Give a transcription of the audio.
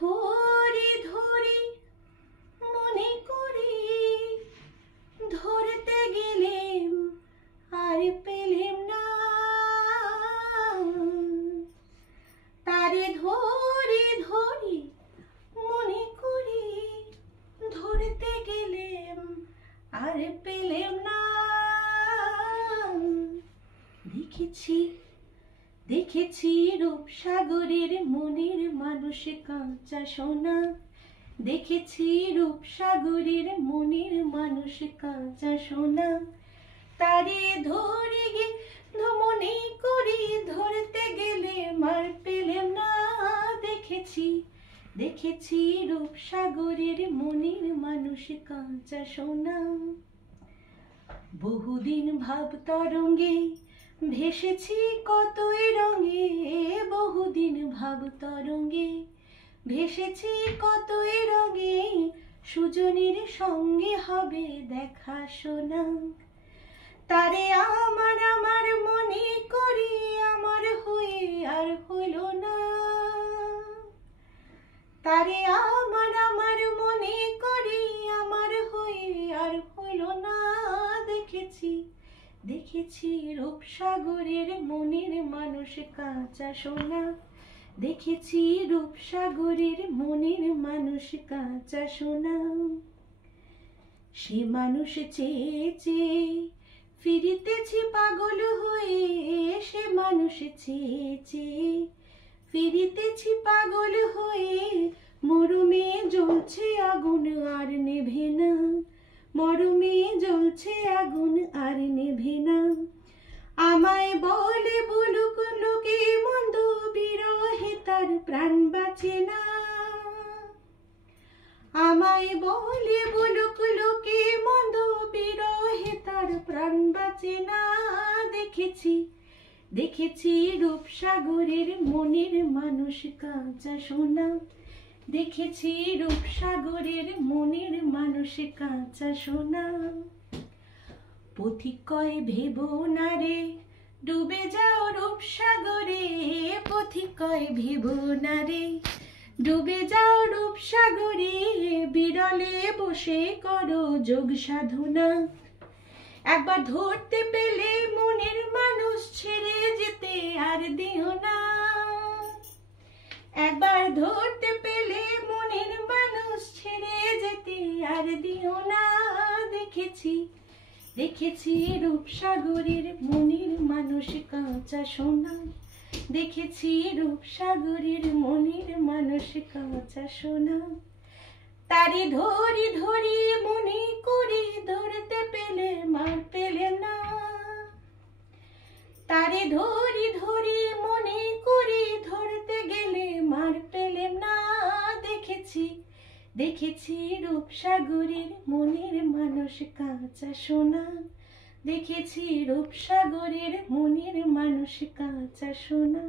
ধরি ধরি মনে করি, ধরতে গেলেম আর পেলেম না। তারে ধরি ধরি মনে করি, ধরতে গেলেম আর পেলেম না। দেখেছি দেখেছি রূপসাগরের মনের মানুষ কাঁচা সোনা। দেখেছি রূপসাগরের মনের মানুষ কাঁচা সোনা। তারে ধরে গে মনে করি, ধরতে গেলে মার পেলেম না। দেখেছি দেখেছি রূপসাগরের মনের মানুষ কাঁচা সোনা। বহুদিন ভাব তরঙ্গে ভেসেছি কতই রঙে, বহুদিন ভাব তরঙ্গে ভেসেছি কতই রঙে। সুজনীর সঙ্গে হবে দেখা শোনা। তারে আমার আমার মনে করি, আমার হয়ে আর হইল না। তারে আমার আমার মনে করি, আমার হয়ে আর হইল না। দেখেছি দেখেছি রূপসাগরের মনের মানুষ কাঁচা সোনা। দেখেছি রূপসাগরের মনের মানুষ কাঁচা সোনা। সে মানুষ চেয়ে চেয়ে ফিরিতেছি পাগল হয়ে, সে মানুষ চেয়ে চেয়ে ফিরিতেছি পাগল হয়ে। মরমে জ্বলছে আগুন আর নেভে না, মরমে জ্বলছে আগুন আর নেভে না। আমায় বলে বলুক লোকে মন্দ, বিরহে তার প্রাণ বাঁচে না। আমায় বলে বলুক লোকে মন্দ, বিরহে তার প্রাণ বাঁচে না। দেখেছি দেখেছি রূপসাগরের মনের মানুষ কাঁচা সোনা। দেখেছি রূপসাগরের মনের মানুষ কাঁচা সোনা। পথিক কয় ভেবো না রে ডুবে যাও রূপসাগরে, পথিক কয় ভেবো না রে ডুবে যাও রূপসাগরে। বিরলে বসে করো যোগ সাধনা, একবার ধরতে পেলে মনের মানুষ ছেড়ে যেতে আর দিও না। একবার ধরতে পেলে মনের মানুষ ছেড়ে যেতে আর দিও না। দেখেছি দেখেছি রূপসাগরের মনের মানুষ কাঁচা সোনা। দেখেছি রূপসাগরের মনের মানুষ কাঁচা সোনা। তারে ধরি ধরি মনে করি, ধরতে পেলে মার পেলে না। তারে ধরি ধরি মনে করি, ধরতে গেলে মার পেলেম না। দেখেছি দেখেছি রূপসাগরের মনের মানুষ কাঁচা সোনা। দেখেছি রূপসাগরের মনের মানুষ কাঁচা সোনা।